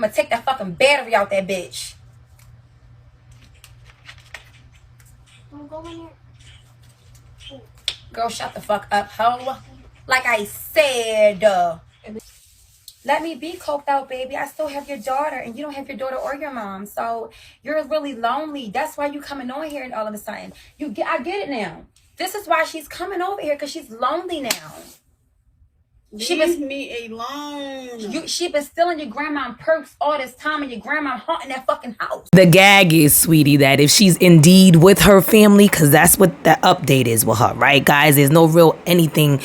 I'm gonna take that fucking battery out that bitch. Go in here. Girl, shut the fuck up, hoe. Like I said, let me be coked out, baby. I still have your daughter, and you don't have your daughter or your mom. So you're really lonely. That's why you coming on here and all of a sudden. I get it now. This is why she's coming over here, because she's lonely now. Leave me alone. She been stealing your grandma perks all this time, and your grandma haunting that fucking house. The gag is, sweetie, that if she's indeed with her family, because that's what the update is with her, right, guys? There's no real anything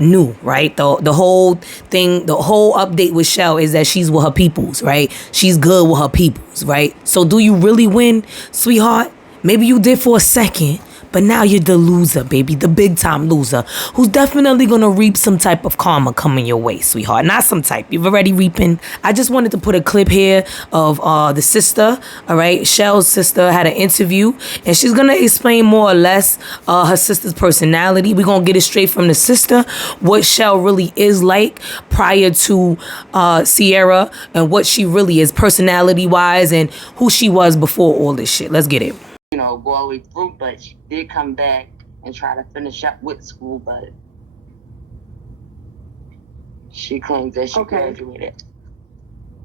new, right? The whole thing, the whole update with Chelle is that she's with her peoples, right? She's good with her peoples, right? So do you really win, sweetheart? Maybe you did for a second, but now you're the loser, baby, the big time loser, who's definitely gonna reap some type of karma coming your way, sweetheart. Not some type, you've already reaping. I just wanted to put a clip here of the sister, all right? Chelle's sister had an interview, and she's gonna explain more or less her sister's personality. We're gonna get it straight from the sister, what Chelle really is like prior to Sierra, and what she really is personality-wise, and who she was before all this shit. Let's get it. Go all the way through, but she did come back and try to finish up with school, but she claims that she graduated.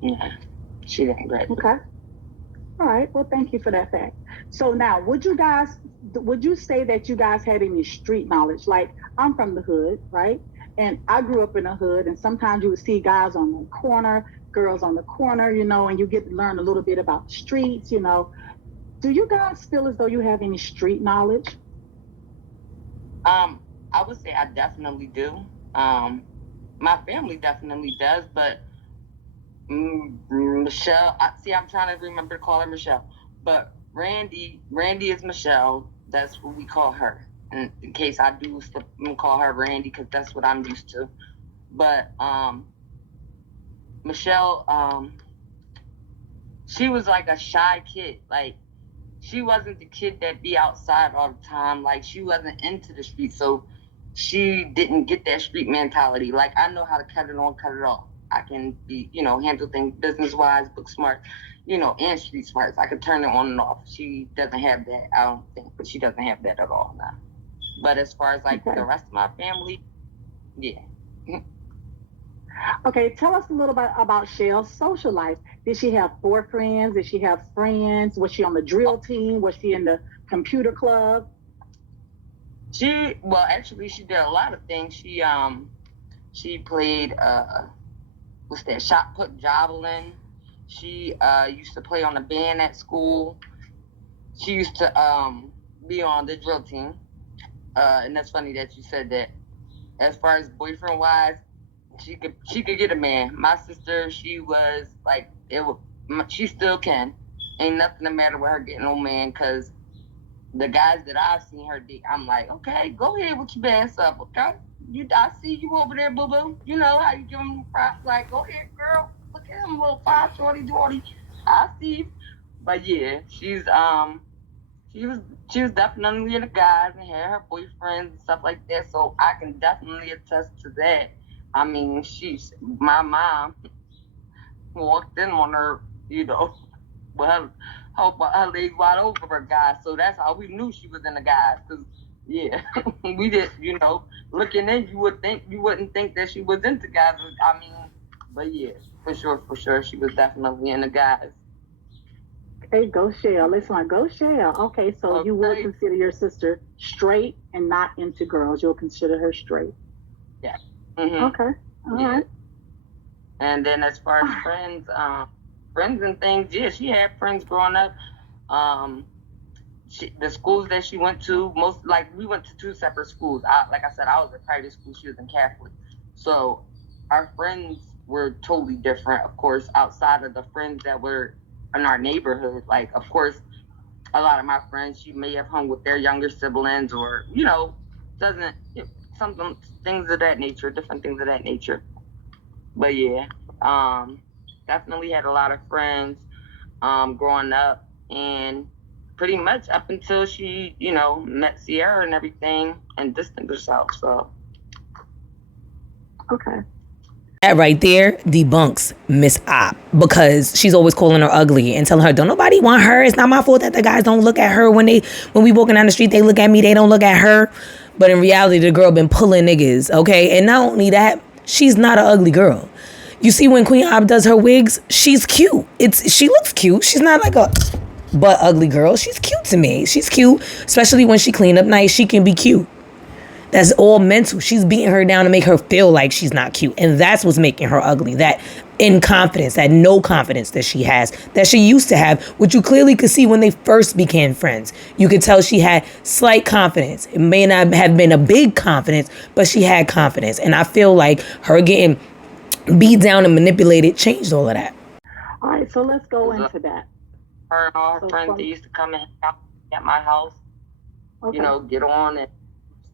Yeah, she didn't graduate. Okay. All right. Well, thank you for that fact. So now, would you say that you guys had any street knowledge? Like, I'm from the hood, right? And I grew up in the hood, and sometimes you would see guys on the corner, girls on the corner, and you get to learn a little bit about the streets, Do you guys feel as though you have any street knowledge? I would say I definitely do. My family definitely does, but Michelle, I'm trying to remember to call her Michelle, but Randy is Michelle. That's what we call her. And in case I do call her Randy, because that's what I'm used to. But Michelle, she was like a shy kid. Like, she wasn't the kid that be outside all the time. Like, she wasn't into the street, so she didn't get that street mentality. Like, I know how to cut it on, cut it off. I can be, handle things business-wise, book smart, and street smarts. I could turn it on and off. She doesn't have that, I don't think, but she doesn't have that at all now. But as far as, the rest of my family, yeah. Okay, tell us a little bit about Chelle's social life. Did she have boyfriends? Did she have friends? Was she on the drill team? Was she in the computer club? Actually, she did a lot of things. She played, shot put, javelin. She used to play on the band at school. She used to be on the drill team. And that's funny that you said that. As far as boyfriend wise, she could get a man. My sister, she was like, she still can. Ain't nothing the matter with her getting no man, because the guys that I've seen her date, I'm like, okay, go ahead with your ass up, okay? I see you over there, boo boo. You know how you give them props, like, go ahead, girl. Look at him, little five shorty dorty. I see you. But yeah, she was definitely in the guys and had her boyfriends and stuff like that. So I can definitely attest to that. I mean, my mom walked in on her, with her legs wide open for guys. So that's how we knew she was in the guys. Cause yeah, we did, looking in, you wouldn't think that she was into guys. I mean, but yeah, for sure, she was definitely in the guys. Hey, go Chelle. Listen, go Chelle. Okay, so you would consider your sister straight and not into girls. You'll consider her straight. Yeah. Mm-hmm. Okay. All right. And then as far as friends and things, yeah, she had friends growing up. The schools that she went to, we went to two separate schools. Like I said, I was at private school. She was in Catholic. So our friends were totally different, of course, outside of the friends that were in our neighborhood. Like, of course, a lot of my friends, she may have hung with their younger siblings, or things of that nature, different things of that nature. But yeah, definitely had a lot of friends growing up, and pretty much up until she met Sierra and everything and distanced herself. So okay. That right there debunks Miss Op, because she's always calling her ugly and telling her, don't nobody want her. It's not my fault that the guys don't look at her when we walking down the street. They look at me. They don't look at her. But in reality, the girl been pulling niggas, okay? And not only that, she's not an ugly girl. You see, when Queen Op does her wigs, she's cute. She looks cute. She's not like a but ugly girl. She's cute to me. She's cute, especially when she clean up nice. She can be cute. That's all mental. She's beating her down to make her feel like she's not cute. And that's what's making her ugly. That inconfidence, that no confidence that she has, that she used to have, which you clearly could see when they first became friends. You could tell she had slight confidence. It may not have been a big confidence, but she had confidence. And I feel like her getting beat down and manipulated changed all of that. All right, so let's go into that. Her and all her friends, they used to come and hang out at my house, okay. You know, get on and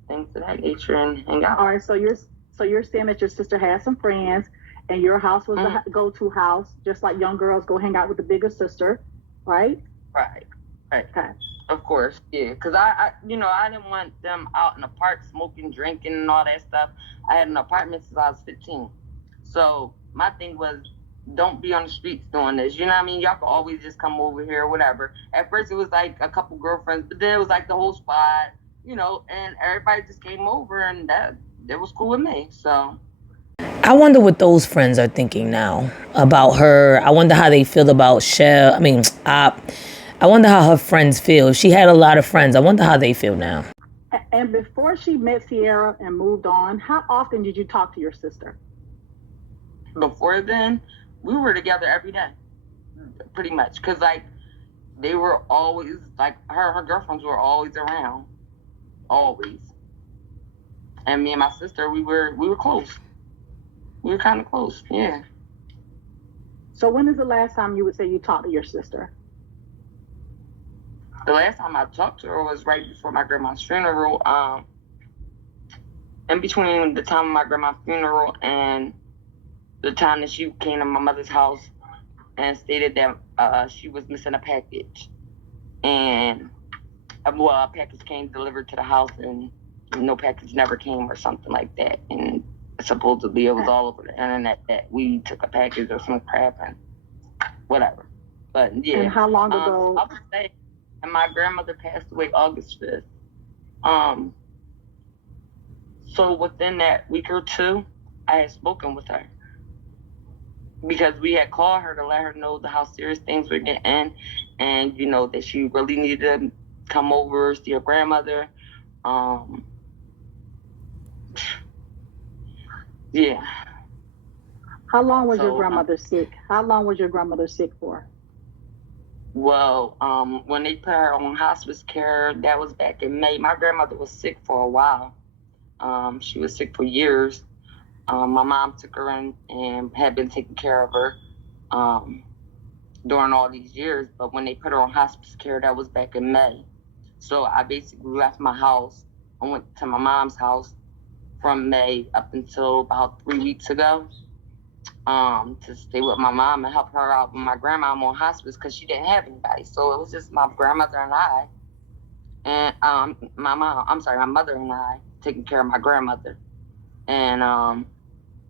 things of that nature and hang out. All right, so you're saying that your sister had some friends, and your house was the go-to house, just like young girls go hang out with the bigger sister, right? Right. Okay. Of course, yeah. Because I didn't want them out in the park smoking, drinking, and all that stuff. I had an apartment since I was 15. So my thing was, don't be on the streets doing this. You know what I mean? Y'all can always just come over here or whatever. At first, it was like a couple girlfriends, but then it was like the whole squad, you know, and everybody just came over, and that was cool with me. So I wonder what those friends are thinking now about her. I wonder how they feel about Chelle. I wonder how her friends feel. If she had a lot of friends, I wonder how they feel now. And before she met Sierra and moved on, how often did you talk to your sister? Before then, we were together every day, pretty much. Because, like, they were always, like, her girlfriends were always around. Always. And me and my sister, we were close. We were kind of close, yeah. So when is the last time you would say you talked to your sister? The last time I talked to her was right before my grandma's funeral. In between the time of my grandma's funeral and the time that she came to my mother's house and stated that she was missing a package. And, a package came delivered to the house and no package never came or something like that. And supposedly it was all over the internet that we took a package or some crap and whatever. But, yeah. And how long ago? I would say, and my grandmother passed away August 5th. So within that week or two, I had spoken with her. Because we had called her to let her know how serious things were getting, and you know that she really needed to come over, see her grandmother. Yeah. How long was your grandmother sick? How long was your grandmother sick for? Well, when they put her on hospice care, that was back in May. My grandmother was sick for a while. She was sick for years. My mom took her in and had been taking care of her during all these years. But when they put her on hospice care, that was back in May. So I basically left my house and went to my mom's house from May up until about 3 weeks ago to stay with my mom and help her out with my grandma on hospice because she didn't have anybody. So it was just my grandmother and I. And my mother and I taking care of my grandmother. And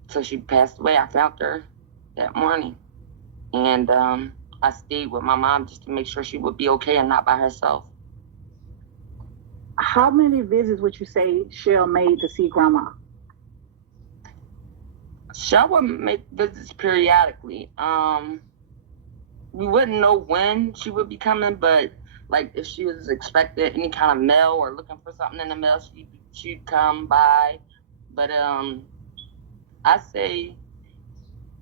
so she passed away. I found her that morning. And I stayed with my mom just to make sure she would be okay and not by herself. How many visits would you say Chelle made to see grandma? Chelle would make visits periodically. We wouldn't know when she would be coming, but like if she was expecting any kind of mail or looking for something in the mail, she'd come by. But I say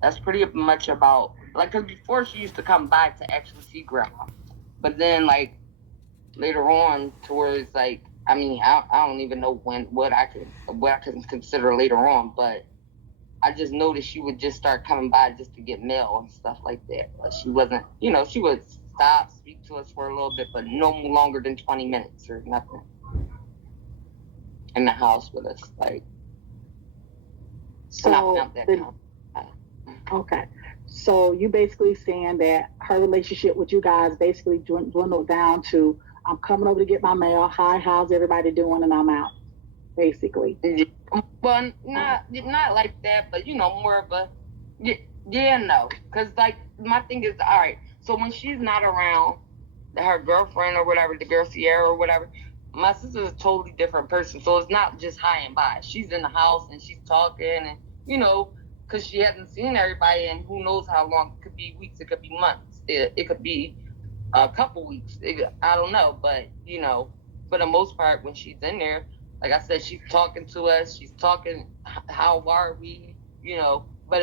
that's pretty much about, like, because before she used to come by to actually see grandma. But then, like, later on towards, like, I mean, I don't even know what I could consider later on, but I just noticed she would just start coming by just to get mail and stuff like that. But she wasn't, you know, she would stop, speak to us for a little bit, but no longer than 20 minutes or nothing in the house with us, like. So, okay. So you basically saying that her relationship with you guys basically dwindled down to, I'm coming over to get my mail. Hi, how's everybody doing? And I'm out. basically. Well, not like that, but more of a no. Because like my thing is, all right. So when she's not around, her girlfriend or whatever, the girl Sierra or whatever, my sister's a totally different person. So it's not just high and by. She's in the house and she's talking, and because she hasn't seen everybody, and who knows how long. It could be weeks, it could be months, it could be a couple weeks. I don't know, but for the most part, when she's in there, like I said, she's talking to us. She's talking, how are we? But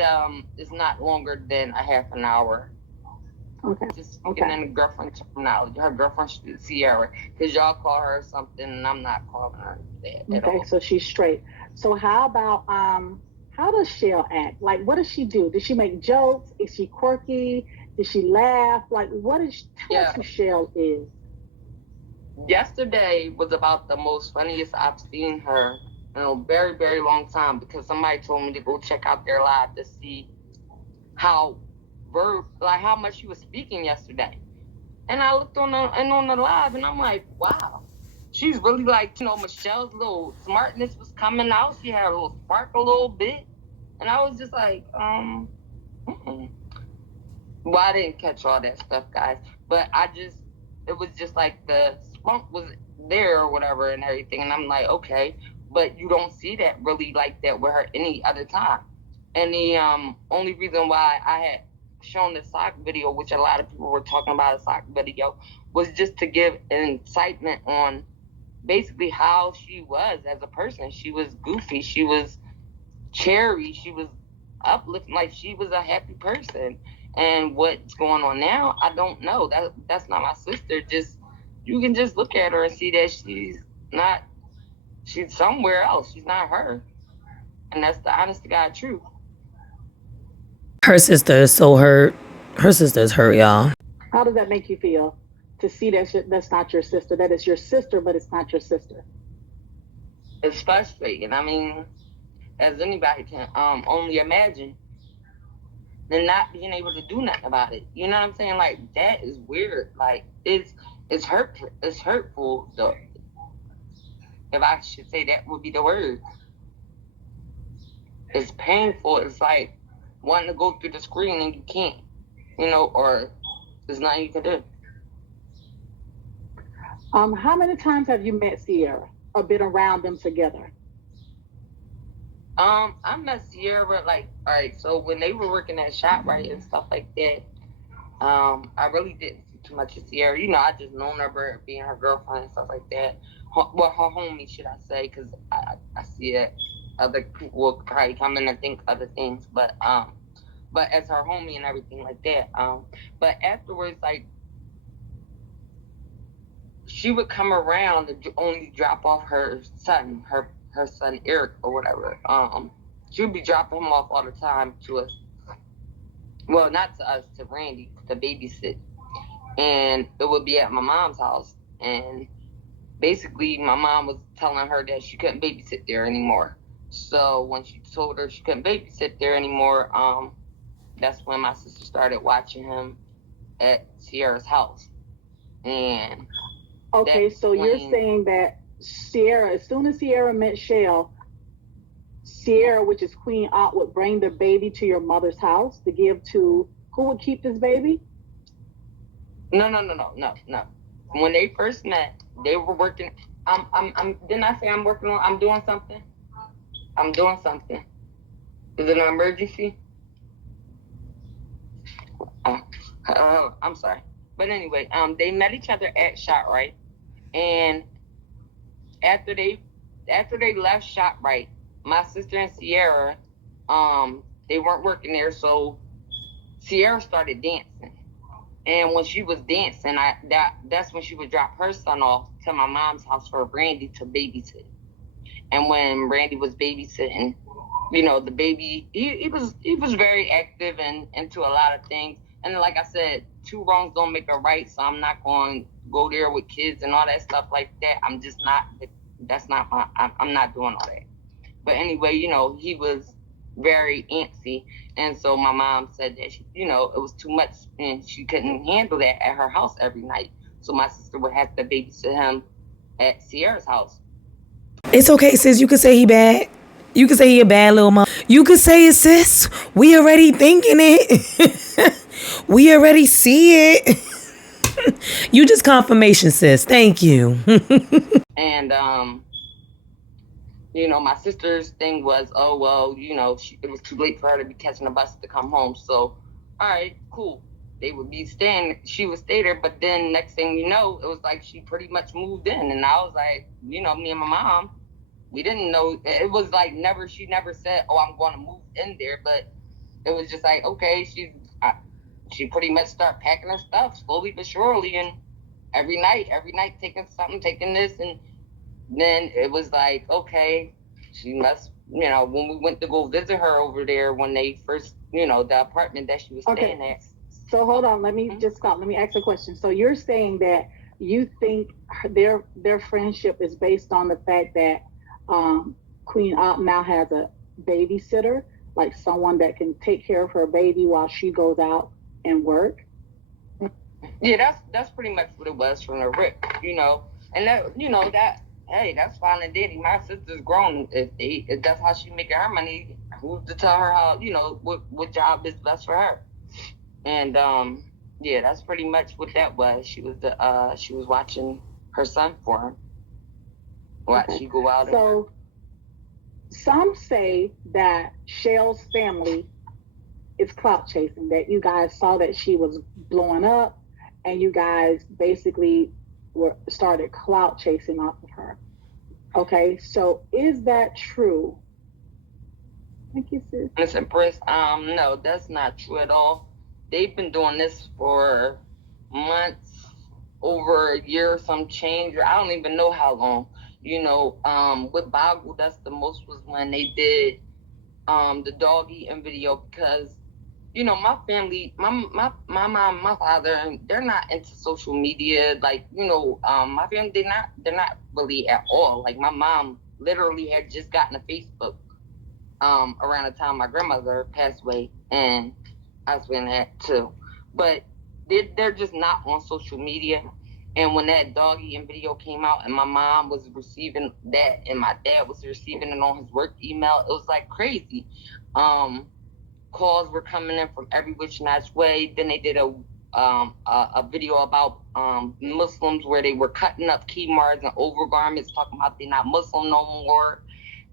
it's not longer than a half an hour. Okay. Just speaking in the girlfriend terminology. Her girlfriend Sierra, because y'all call her something, and I'm not calling her that at all. Okay, so she's straight. So how about how does Chelle act? Like, what does she do? Does she make jokes? Is she quirky? Does she laugh? Like, tell us who Chelle is. Yesterday was about the most funniest I've seen her in a very, very long time, because somebody told me to go check out their live to see how much she was speaking yesterday. And I looked on the live, and I'm like, wow. She's really like, Michelle's little smartness was coming out. She had a little spark a little bit. And I was just like, Well, I didn't catch all that stuff, guys. But it was just like the spunk was there or whatever and everything. And I'm like, okay. But you don't see that really like that with her any other time. And the only reason why I had shown the sock video, which a lot of people were talking about a sock video, was just to give an incitement on basically how she was as a person. She was goofy. She was cherry. She was uplifting. Like, she was a happy person. And what's going on now, I don't know. That's not my sister. You can just look at her and see that she's somewhere else. She's not her. And that's the honest to God truth. Her sister is so hurt. Her sister is hurt, y'all. How does that make you feel to see that's not your sister? That is your sister, but it's not your sister. It's frustrating. I mean, as anybody can only imagine, and not being able to do nothing about it. You know what I'm saying? Like, that is weird. Like, it's hurtful, though. If I should say that would be the word. It's painful. It's like wanting to go through the screen and you can't, or there's nothing you can do. How many times have you met Sierra or been around them together? I met Sierra, like, all right, so when they were working at ShopRite and stuff like that, I really didn't see too much of Sierra. I just known her being her girlfriend and stuff like that. Well, her homie, should I say, because I see it. Other people will probably come in and think other things, but as her homie and everything like that. But afterwards, like, she would come around and only drop off her son, her son Eric or whatever. She would be dropping him off all the time to us. Well, not to us, to Randy, to babysit. And it would be at my mom's house. And basically, my mom was telling her that she couldn't babysit there anymore. So when she told her she couldn't babysit there anymore, that's when my sister started watching him at Sierra's house. And okay, so you're saying that Sierra, as soon as Sierra met Chelle, Sierra, which is Queen Aunt, would bring the baby to your mother's house to give to who would keep this baby? No. When they first met, they were working. Didn't I say I'm working on? I'm doing something. Is it an emergency? I'm sorry. But anyway, they met each other at ShopRite, and after they left ShopRite, my sister and Sierra, they weren't working there, so Sierra started dancing. And when she was dancing, that's when she would drop her son off to my mom's house for Randy to babysit. And when Randy was babysitting, the baby, he was very active and into a lot of things. And like I said, two wrongs don't make a right, so I'm not going to go there with kids and all that stuff like that. I'm just not. That's not my. I'm not doing all that. But anyway, he was very antsy, and so my mom said that it was too much, and she couldn't handle that at her house every night. So my sister would have to babysit him at Sierra's house. It's okay, sis. You could say he bad. You could say he a bad little mom. You could say it, sis. We already thinking it. We already see it. You just confirmation, sis. Thank you. And you know, my sister's thing was, oh well, you know, it was too late for her to be catching a bus to come home. So, all right, cool. They would be staying. She would stay there, but then next thing you know, it was like she pretty much moved in, and I was like, you know, me and my mom, we didn't know. It was like she never said, oh, I'm going to move in there, but it was just like, okay, she pretty much started packing her stuff slowly but surely, and every night taking something, taking this, and then it was like, okay, she must, you know, when we went to go visit her over there when they first, you know, the apartment that she was staying at. So hold on, let me just stop. Let me ask a question. So you're saying that you think their friendship is based on the fact that Queen Op now has a babysitter, like someone that can take care of her baby while she goes out and work? Yeah, that's pretty much what it was from the rip, you know. And that, you know, that, hey, that's fine and dandy. My sister's grown. If that's how she making her money, who's to tell her how, you know, what job is best for her? And yeah, that's pretty much what that was. She was watching her son for her. Watch she go out. So some say that Chelle's family is clout chasing, that you guys saw that she was blowing up and you guys basically started clout chasing off of her. Okay, so is that true? Thank you, sis. Miss Empress, no, that's not true at all. They've been doing this for months, over a year or some change, or I don't even know how long. You know, with Boggle, that's the most was when they did the dog eating video, because you know, my family, my mom, my father, they're not into social media. Like, you know, my family, they're not really at all. Like, my mom literally had just gotten a Facebook around the time my grandmother passed away, and I was in that too. But they're just not on social media. And when that dog eating video came out, and my mom was receiving that, and my dad was receiving it on his work email, it was like crazy. Calls were coming in from every which notch way. Then they did a video about Muslims where they were cutting up khimars and overgarments, talking about they're not Muslim no more,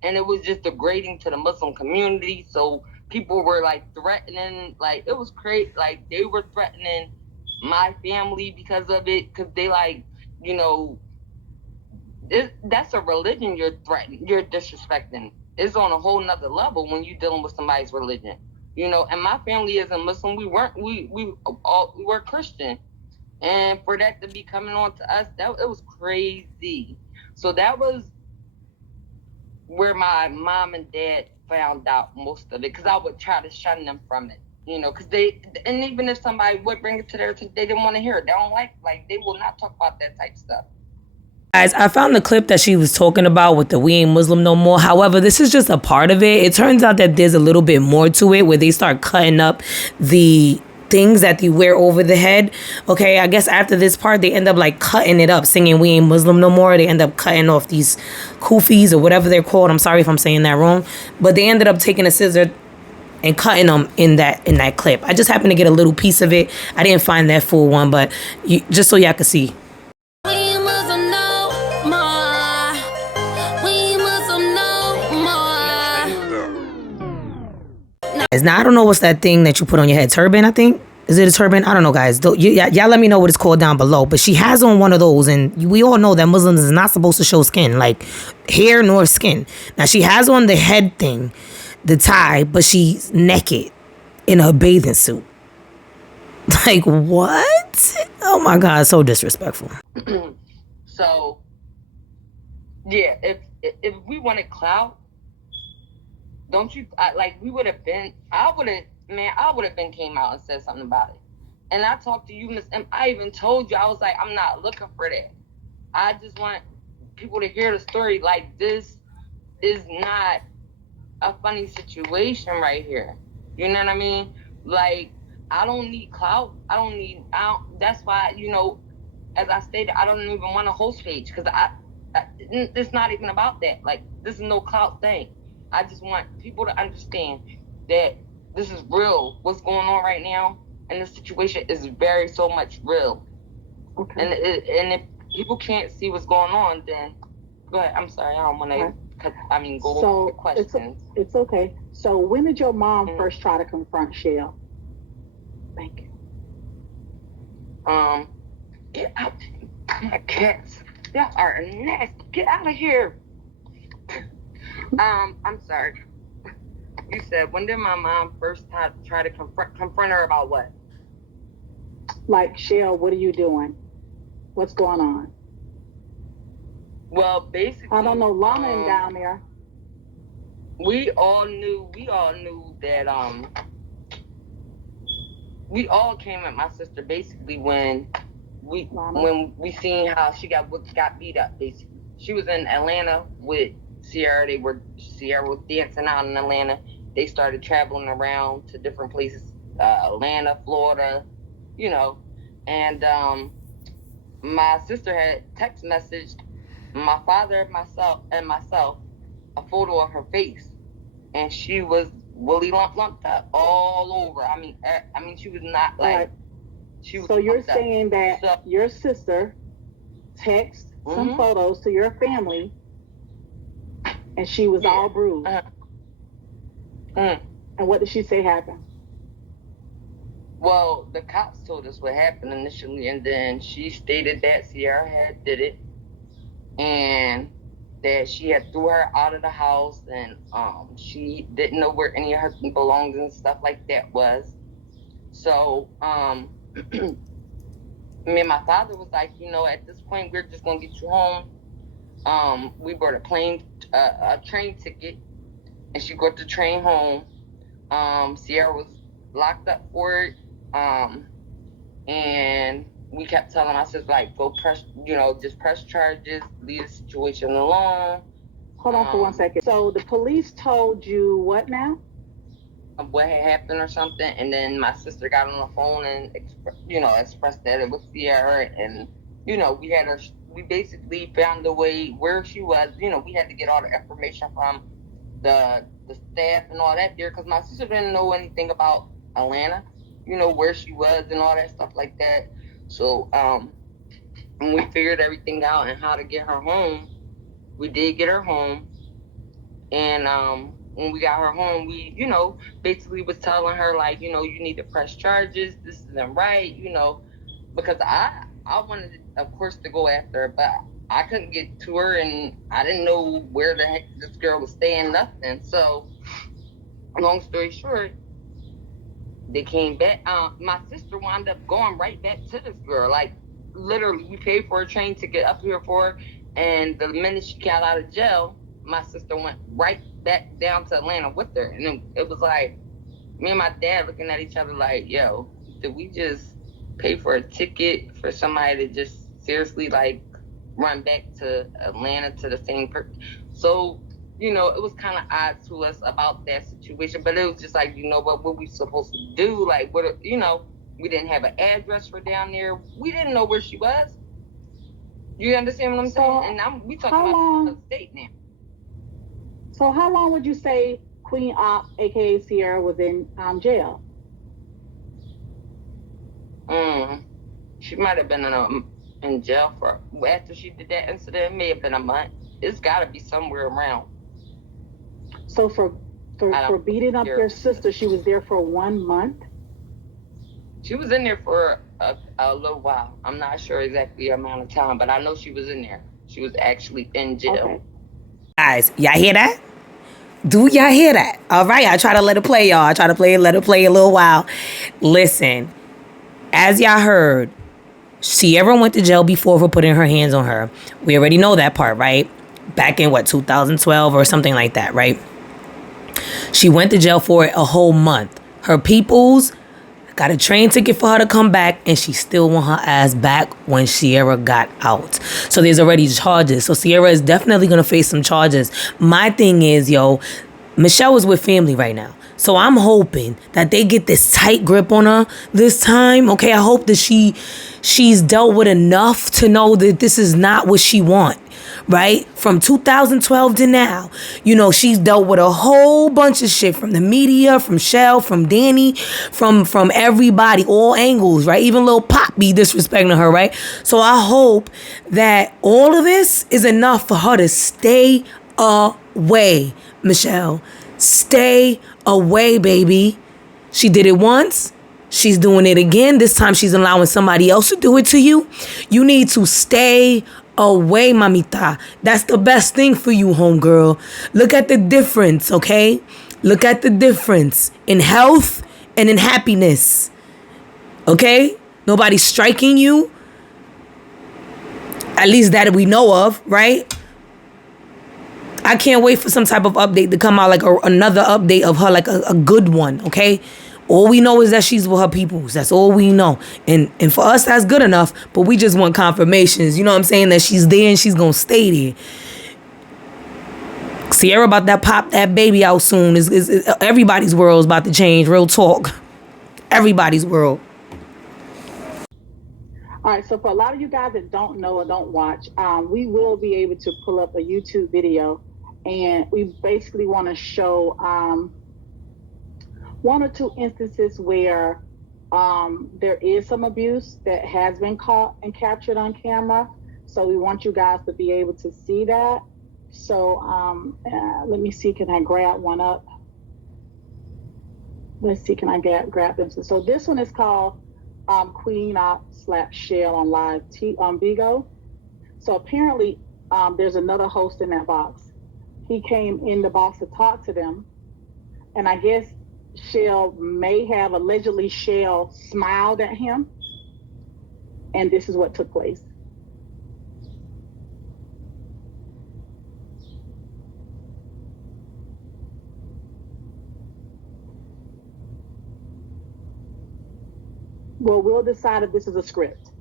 and it was just degrading to the Muslim community. So people were like threatening, like it was crazy, like they were threatening my family because of it, because they like, you know, that's a religion you're threatening, you're disrespecting. It's on a whole nother level when you're dealing with somebody's religion. You know, and my family isn't Muslim. We were Christian, and for that to be coming on to us, it was crazy. So that was where my mom and dad found out most of it, because I would try to shun them from it. You know, because and even if somebody would bring it to their attention, they didn't want to hear it. They don't like they will not talk about that type of stuff. Guys, I found the clip that she was talking about with the "We Ain't Muslim No More." However, this is just a part of it. It turns out that there's a little bit more to it, where they start cutting up the things that they wear over the head. Okay, I guess after this part, they end up like cutting it up, singing "We Ain't Muslim No More." They end up cutting off these kufis or whatever they're called. I'm sorry if I'm saying that wrong, but they ended up taking a scissor and cutting them in that clip. I just happened to get a little piece of it. I didn't find that full one, but just so y'all could see. Now, I don't know what's that thing that you put on your head. Turban, I think. Is it a turban? I don't know, guys. Y'all let me know what it's called down below. But she has on one of those, and we all know that Muslims is not supposed to show skin, like hair nor skin. Now, she has on the head thing, the tie, but she's naked in her bathing suit. Like, what? Oh, my God. So disrespectful. So, yeah, if we wanted clout, don't you, we would have been, I would have been came out and said something about it. And I talked to you, Miss M. I even told you, I was like, I'm not looking for that. I just want people to hear the story. Like, this is not a funny situation right here. You know what I mean? Like, I don't need clout. That's why, you know, as I stated, I don't even want a host page, because it's not even about that. Like, this is no clout thing. I just want people to understand that this is real. What's going on right now, and the situation is very so much real. Okay. And if people can't see what's going on, then go ahead. I'm sorry, I don't want to. Go over the questions. It's okay. So when did your mom first try to confront Chelle? Thank you. Get out, my cats. Y'all are nasty. Get out of here. I'm sorry. You said, when did my mom first try to confront her about what? Like, Chelle, what are you doing? What's going on? Well, basically, I don't know, Lana and down there. We all knew that we all came at my sister basically when we seen how she got beat up. Basically, she was in Atlanta with Sierra. Sierra was dancing out in Atlanta. They started traveling around to different places, Atlanta, Florida, and my sister had text messaged my father, myself, a photo of her face, and she was really lumped up all over. I mean, she was not like. Right. She was. So you're saying that your sister texted some photos to your family, and she was all bruised. And what did she say happened? Well, the cops told us what happened initially, and then she stated that Sierra had did it, and that she had threw her out of the house, and she didn't know where any of her belongings and stuff like that was. So me and my father was like, at this point, we're just gonna get you home. We bought a train ticket, and she got the train home. Sierra was locked up for it, and we kept telling my sister, like, go press, just press charges, leave the situation alone. Hold on for 1 second. So the police told you what now? What had happened or something, and then my sister got on the phone and expressed that it was Sierra, and we basically found the way where she was. We had to get all the information from the staff and all that there, because my sister didn't know anything about Atlanta, where she was and all that stuff like that. So when we figured everything out and how to get her home, we did get her home, and when we got her home, we, basically was telling her, like, you need to press charges. This isn't right, because I wanted, of course, to go after her, but I couldn't get to her, and I didn't know where the heck this girl was staying, nothing. So, long story short, they came back. My sister wound up going right back to this girl. Like, literally, we paid for a train ticket up here for her, and the minute she got out of jail, my sister went right back down to Atlanta with her. And it was like, me and my dad looking at each other like, yo, did we just pay for a ticket for somebody to just seriously, like, run back to Atlanta to the same person? So, it was kind of odd to us about that situation, but it was just like, what we supposed to do? Like, we didn't have an address for down there. We didn't know where she was. You understand what I'm saying? And we talking about the state now. So how long would you say Queen Op, aka Sierra, was in jail? She might have been in jail for, after she did that incident, it may have been a month. It's got to be somewhere around. So for beating up your sister, she was there for 1 month? She was in there for a little while. I'm not sure exactly the amount of time, but I know she was in there. She was actually in jail. Okay. Guys, y'all hear that? Do y'all hear that? All right, I try to let it play, y'all. I try to let it play a little while. Listen, as y'all heard, Sierra went to jail before for putting her hands on her. We already know that part, right? Back in, 2012 or something like that, right? She went to jail for a whole month. Her peoples got a train ticket for her to come back, and she still want her ass back when Sierra got out. So there's already charges. So Sierra is definitely going to face some charges. My thing is, Michelle is with family right now. So I'm hoping that they get this tight grip on her this time. Okay, I hope that she's dealt with enough to know that this is not what she want. right? From 2012 to now. You know, she's dealt with a whole bunch of shit from the media, from Chelle, from Danny, from everybody, all angles, right? Even Lil Pop be disrespecting her, right? So I hope that all of this is enough for her to stay away, Michelle. Stay away, baby. She did it once. She's doing it again. This time she's allowing somebody else to do it to you. You need to stay away, mamita. That's the best thing for you, homegirl. Look at the difference, okay? Look at the difference in health and in happiness, okay? Nobody's striking you. At least that we know of, right? I can't wait for some type of update to come out, like another update of her, like a good one, okay? All we know is that she's with her peoples. That's all we know. And for us, that's good enough, but we just want confirmations. You know what I'm saying? That she's there and she's going to stay there. Sierra about that pop that baby out soon. Is everybody's world is about to change. Real talk. Everybody's world. All right, so for a lot of you guys that don't know or don't watch, we will be able to pull up a YouTube video, and we basically want to show one or two instances where there is some abuse that has been caught and captured on camera. So we want you guys to be able to see that. So let me see, can I grab one up? Let's see, can I grab them? So this one is called Queen Op / Chelle on live on Bigo. So apparently there's another host in that box. He came in the box to talk to them, and I guess Chelle may have allegedly Chelle smiled at him, and this is what took place. Well, we'll decide if this is a script.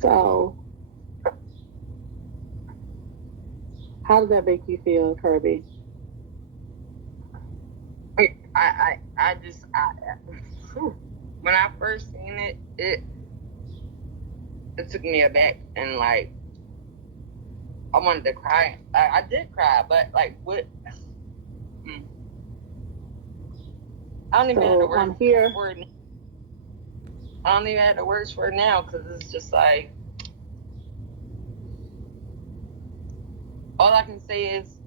So, how does that make you feel, Kirby? I just when I first seen it took me aback, and like I wanted to cry. I did cry, but like what? I don't even have the words for it. I don't even have the words for it now, because it's just like, all I can say is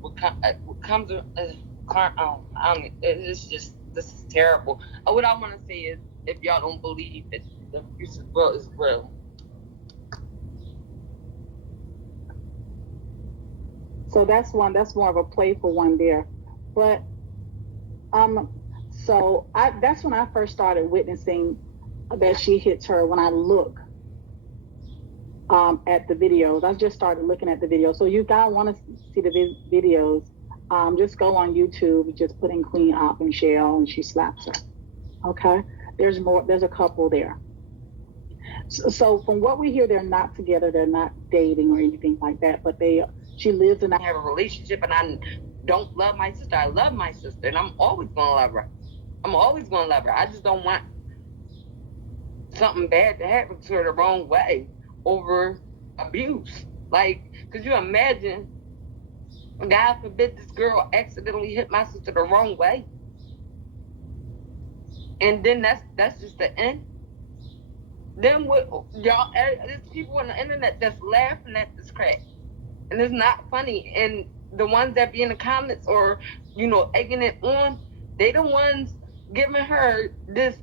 what comes. It's just, this is terrible. What I want to say is, if y'all don't believe that the abuse is real. So that's more of a playful one there, but so that's when I first started witnessing that she hits her. When I look at the videos, I just started looking at the videos. So you guys want to see the videos? Just go on YouTube, just put in Queen Op and Chelle, and she slaps her. Okay, there's more. There's a couple there. So from what we hear, they're not together. They're not dating or anything like that. But she lives in. I have a relationship, and I don't love my sister. I love my sister, and I'm always gonna love her. I'm always gonna love her. I just don't want something bad to happen to her the wrong way over abuse. Like, could you imagine? God forbid this girl accidentally hit my sister the wrong way, and then that's just the end. Then what, y'all? There's people on the internet that's laughing at this crap, and it's not funny. And the ones that be in the comments or egging it on, they the ones giving her this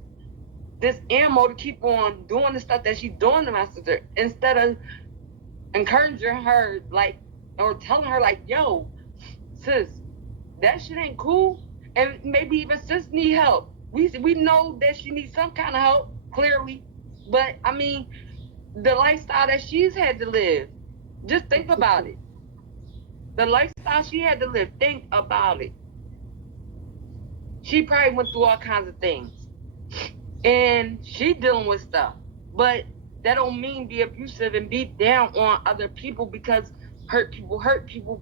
ammo to keep on doing the stuff that she's doing to my sister, instead of encouraging her, like, or telling her, like, yo, sis, that shit ain't cool, and maybe even sis need help. we know that she needs some kind of help, clearly. But I mean, the lifestyle that she's had to live, just think about it. The lifestyle she had to live, think about it. She probably went through all kinds of things. And she dealing with stuff. But that don't mean be abusive and beat down on other people, because hurt people.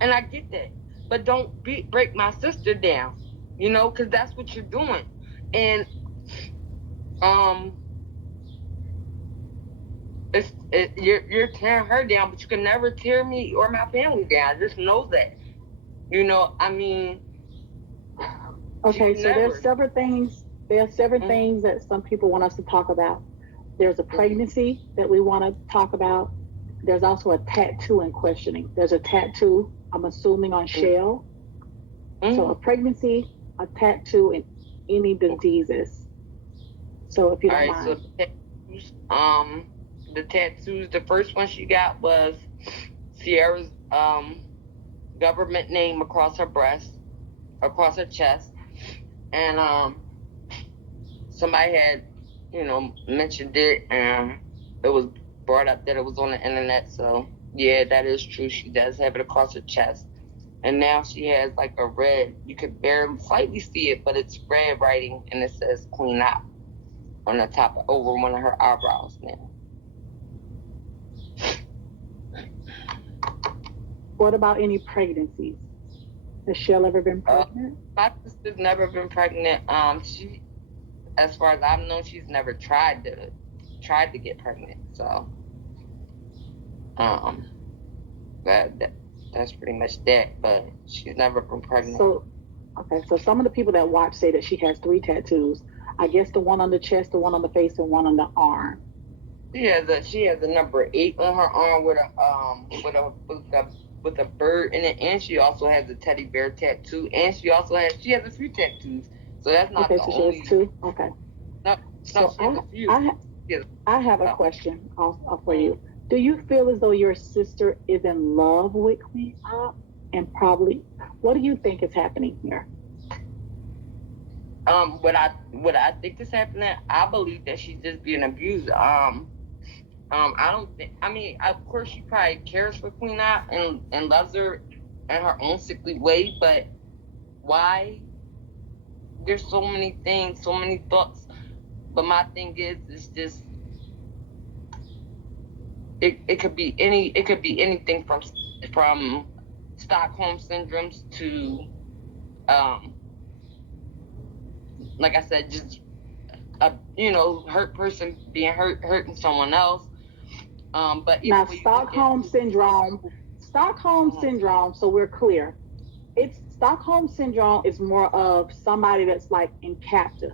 And I get that. But don't break my sister down, because that's what you're doing. And you're tearing her down, but you can never tear me or my family down. Just know that. I mean. Okay, so there's several things. There are several things that some people want us to talk about. There's a pregnancy that we want to talk about. There's also a tattoo in questioning. There's a tattoo, I'm assuming, on Chelle. So a pregnancy, a tattoo, and any diseases. So if you don't mind. So the tattoos, the first one she got was Sierra's government name across her breast, across her chest. And somebody had, mentioned it, and it was brought up that it was on the internet. So yeah, that is true. She does have it across her chest. And now she has like a red, you could barely slightly see it, but it's red writing, and it says "clean out" on the top over one of her eyebrows now. What about any pregnancies? Has Chelle ever been pregnant? My sister's never been pregnant. She, as far as I've known, she's never tried to get pregnant. So, that's pretty much that. But she's never been pregnant. So, okay. So some of the people that watch say that she has 3 tattoos. I guess the one on the chest, the one on the face, and one on the arm. She has a number 8 on her arm with a bird in it, and she also has a teddy bear tattoo, and she has a few tattoos. So that's not the only. She has 2. Okay. No, so she has a few. I have a question for you. Do you feel as though your sister is in love with Queen Op? And probably, what do you think is happening here? What I think is happening, I believe that she's just being abused. I don't think. I mean, of course, she probably cares for Queen Op and loves her in her own sickly way. But why? There's so many things, so many thoughts. But my thing is, it's just it could be anything from Stockholm syndromes to like I said, just hurt person being hurting someone else. But now Stockholm syndrome. So we're clear. It's Stockholm syndrome is more of somebody that's like in captive,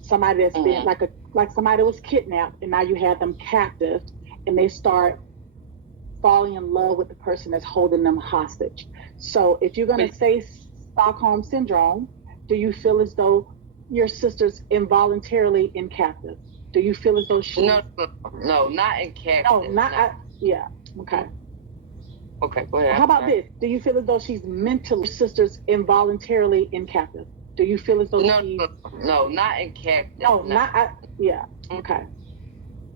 somebody that's been like somebody was kidnapped, and now you have them captive, and they start falling in love with the person that's holding them hostage. So if you're going to say Stockholm syndrome, do you feel as though your sister's involuntarily in captive? Do you feel as though she? No, not in captive. No, not. Yeah. Okay. Okay, go ahead. How about this? Do you feel as though she's mentally, sister's involuntarily in captive? Do you feel as though she's... No, not in captive. No, not... yeah, okay.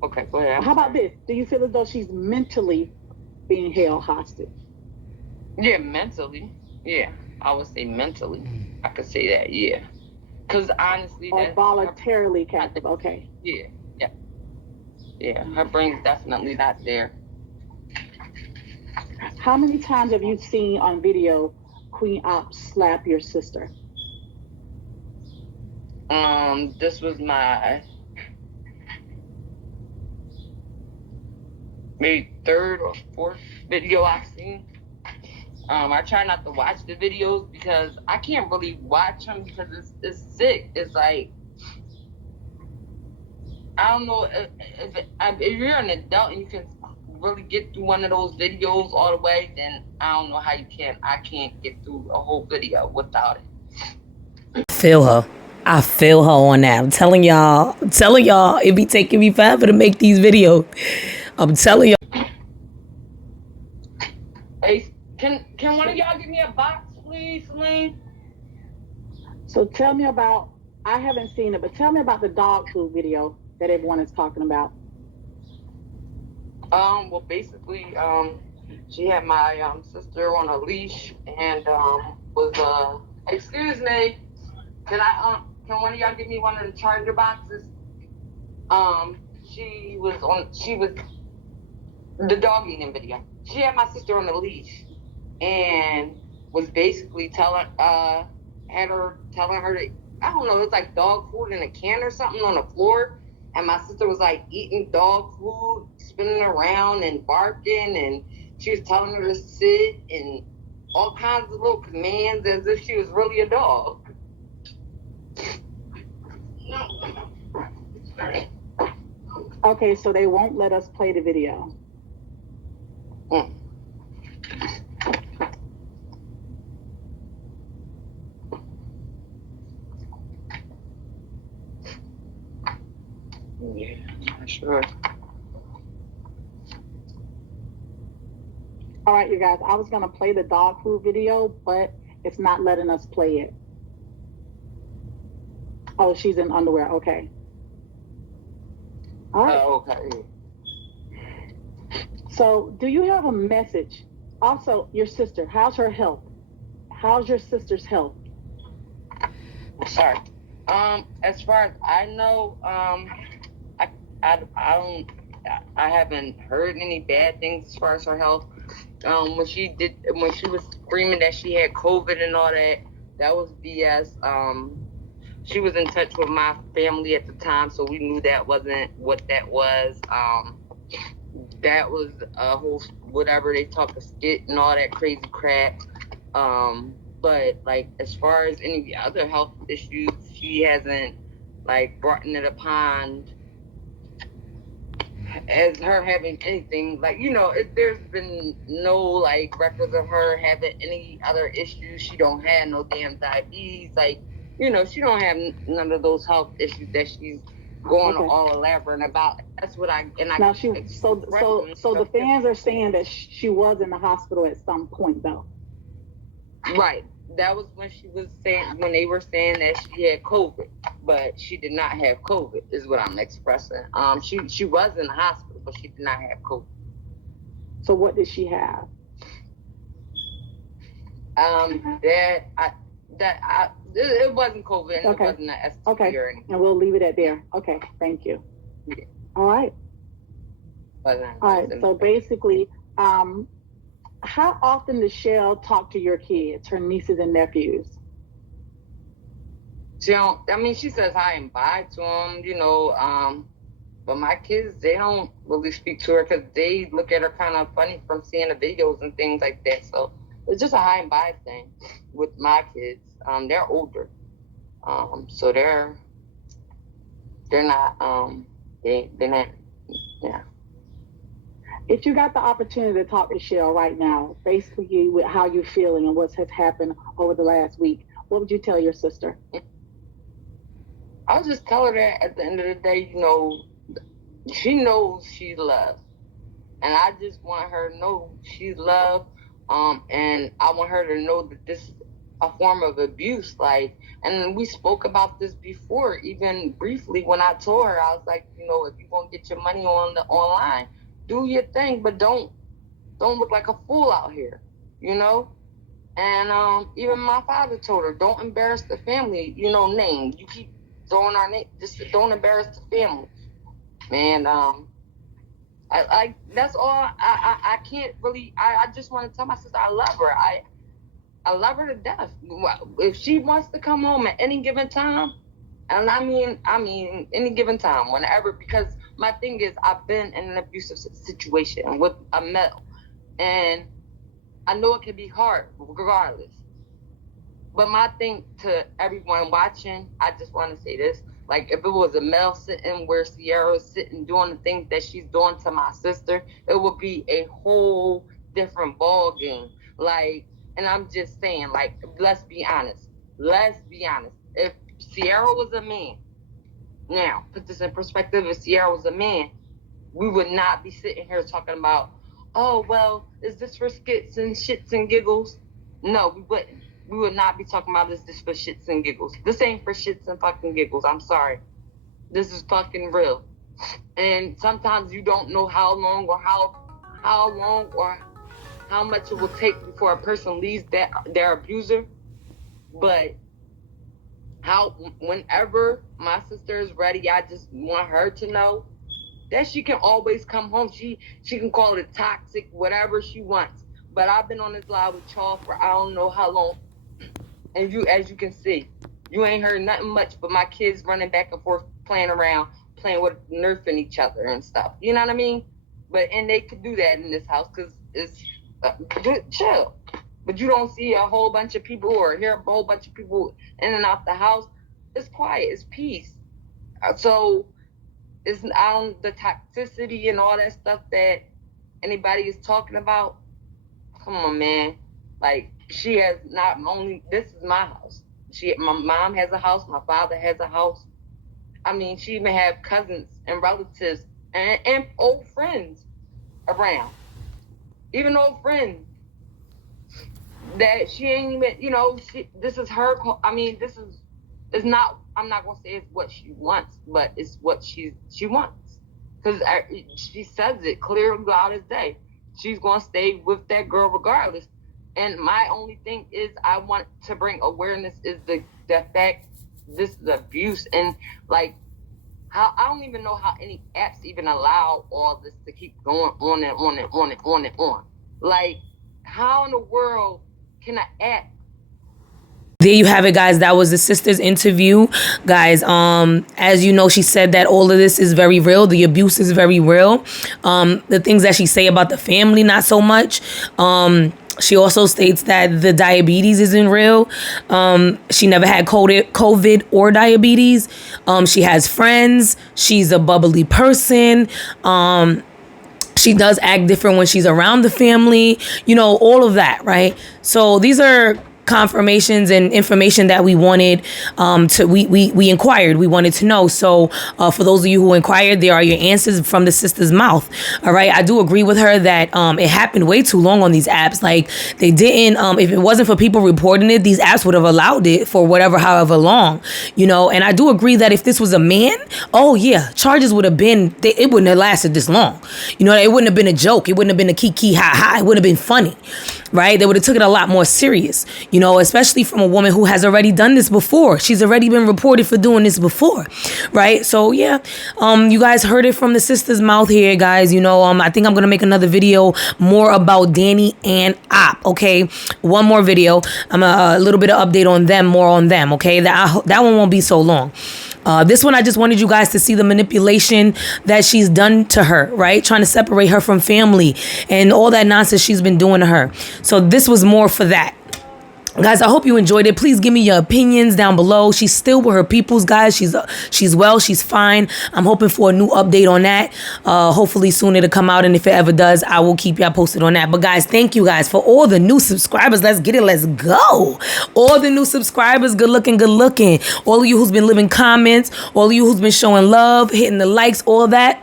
Okay, go ahead. How about this? Do you feel as though she's mentally being held hostage? Yeah, mentally. Yeah, I would say mentally. I could say that, yeah. Because honestly... Or voluntarily captive, okay. Yeah, her brain's definitely not there. How many times have you seen on video Queen Op slap your sister? This was my maybe 3rd or 4th video I've seen. I try not to watch the videos because I can't really watch them because it's sick. It's like, I don't know if you're an adult and you can really get through one of those videos all the way, then I don't know how you can. I can't get through a whole video without it. I feel her on that. I'm telling y'all, it be taking me forever to make these videos. I'm telling y'all. Hey, can one of y'all give me a box, please, Celine? So tell me about I haven't seen it, but tell me about the dog food video that everyone is talking about. Well, basically, she had my sister on a leash and was excuse me, can one of y'all give me one of the charger boxes? She was the dog eating video. She had my sister on a leash and was basically telling her to, I don't know, it's like dog food in a can or something on the floor. And my sister was like eating dog food, spinning around and barking, and she was telling her to sit and all kinds of little commands as if she was really a dog. Okay, so they won't let us play the video. Mm. Yeah, sure. All right, you guys, I was going to play the dog food video, but it's not letting us play it. Oh, she's in underwear. Okay. All right. Okay. So, do you have a message? Also, your sister, how's her health? How's your sister's health? Sorry. As far as I know, I haven't heard any bad things as far as her health. When she was screaming that she had COVID and all that, that was BS. She was in touch with my family at the time, so we knew that wasn't what that was. That was a whole whatever they talk a skit and all that crazy crap. But like as far as any other health issues, she hasn't like brought it upon as her having anything like there's been no like records of her having any other issues. She don't have no damn diabetes, like she don't have none of those health issues that she's going all elaborate about. That's what I now she so the fans are saying that she was in the hospital at some point though. Right. That was when they were saying that she had COVID, but she did not have COVID, is what I'm expressing. She was in the hospital, but she did not have COVID. So what did she have? It wasn't COVID, and okay. It wasn't an STD or anything. And we'll leave it at there. Okay, thank you. Yeah. All right. All right. So basically, how often does Chelle talk to your kids, her nieces and nephews? She don't. I mean, she says hi and bye to them, but my kids, they don't really speak to her because they look at her kind of funny from seeing the videos and things like that. So it's just a hi and bye thing with my kids. They're older, so they're not. They're not. Yeah. If you got the opportunity to talk to Chelle right now, basically with how you're feeling and what has happened over the last week, what would you tell your sister? I'll just tell her that at the end of the day, she knows she's loved. And I just want her to know she's loved. And I want her to know that this is a form of abuse. Like, and we spoke about this before, even briefly when I told her, I was like, if you're going to get your money on the online, do your thing, but don't look like a fool out here, And even my father told her, don't embarrass the family, name. You keep throwing our name, just don't embarrass the family. Man, I that's all. I can't really. I just want to tell my sister I love her. I love her to death. If she wants to come home at any given time, and I mean any given time, whenever, because my thing is I've been in an abusive situation with a male, and I know it can be hard regardless. But my thing to everyone watching, I just want to say this. Like, if it was a male sitting where Sierra's sitting doing the things that she's doing to my sister, it would be a whole different ball game. Like, and I'm just saying, like, let's be honest. If Sierra was a man, now, put this in perspective, if Sierra was a man, we would not be sitting here talking about, oh, well, is this for skits and shits and giggles? No, we wouldn't. we would not be talking about this for shits and giggles. This ain't for shits and fucking giggles. I'm sorry. This is fucking real. And sometimes you don't know how long or how much it will take before a person leaves their abuser. But whenever my sister is ready, I just want her to know that she can always come home. She can call it toxic, whatever she wants. But I've been on this live with y'all for I don't know how long. And as you can see, you ain't heard nothing much but my kids running back and forth, playing around, playing with nerfing each other and stuff. You know what I mean? And they could do that in this house because it's chill. But you don't see a whole bunch of people or hear a whole bunch of people in and out the house. It's quiet. It's peace. So it's the toxicity and all that stuff that anybody is talking about. Come on, man. Like, she has not only, this is my house. My mom has a house. My father has a house. I mean, she even have cousins and relatives and old friends around. Even old friends that she ain't even, this is her, it's not, I'm not going to say it's what she wants, but it's what she wants. Because she says it clear and loud as day. She's going to stay with that girl regardless. And my only thing is I want to bring awareness is the fact this is abuse. And, like, how I don't even know how any apps even allow all this to keep going on and on and on and on and on. Like, how in the world can an app? There you have it, guys. That was the sister's interview, guys. As you know, she said that all of this is very real. The abuse is very real. The things that she say about the family, not so much. She also states that the diabetes isn't real. She never had COVID or diabetes. She has friends. She's a bubbly person. She does act different when she's around the family. All of that, right? So these are confirmations and information that we wanted we inquired. We wanted to know. So for those of you who inquired, there are your answers from the sister's mouth. All right. I do agree with her that it happened way too long on these apps. Like, they didn't, if it wasn't for people reporting it, these apps would have allowed it for however long, and I do agree that if this was a man, oh yeah, charges would have been, it wouldn't have lasted this long. It wouldn't have been a joke. It wouldn't have been a kiki ha ha. It wouldn't have been funny, right? They would have took it a lot more serious, especially from a woman who has already done this before. She's already been reported for doing this before, right? So yeah, you guys heard it from the sister's mouth here, guys. I think I'm gonna make another video more about Danny and Op. Okay, one more video. I'm a little bit of update on them, more on them. Okay, that one won't be so long. This one, I just wanted you guys to see the manipulation that she's done to her, right? Trying to separate her from family and all that nonsense she's been doing to her. So this was more for that. Guys, I hope you enjoyed it. Please give me your opinions down below. She's still with her peoples, guys. She's well. She's fine. I'm hoping for a new update on that. Hopefully soon it'll come out. And if it ever does, I will keep y'all posted on that. But guys, thank you guys for all the new subscribers. Let's get it. Let's go. All the new subscribers. Good looking, good looking. All of you who's been leaving comments. All of you who's been showing love, hitting the likes, all that.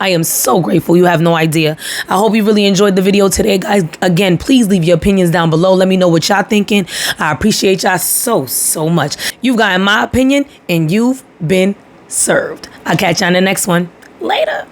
I am so grateful. You have no idea. I hope you really enjoyed the video today, guys. Again, please leave your opinions down below. Let me know what y'all thinking. I appreciate y'all so much. You've gotten my opinion and you've been served. I'll catch y'all in the next one. Later.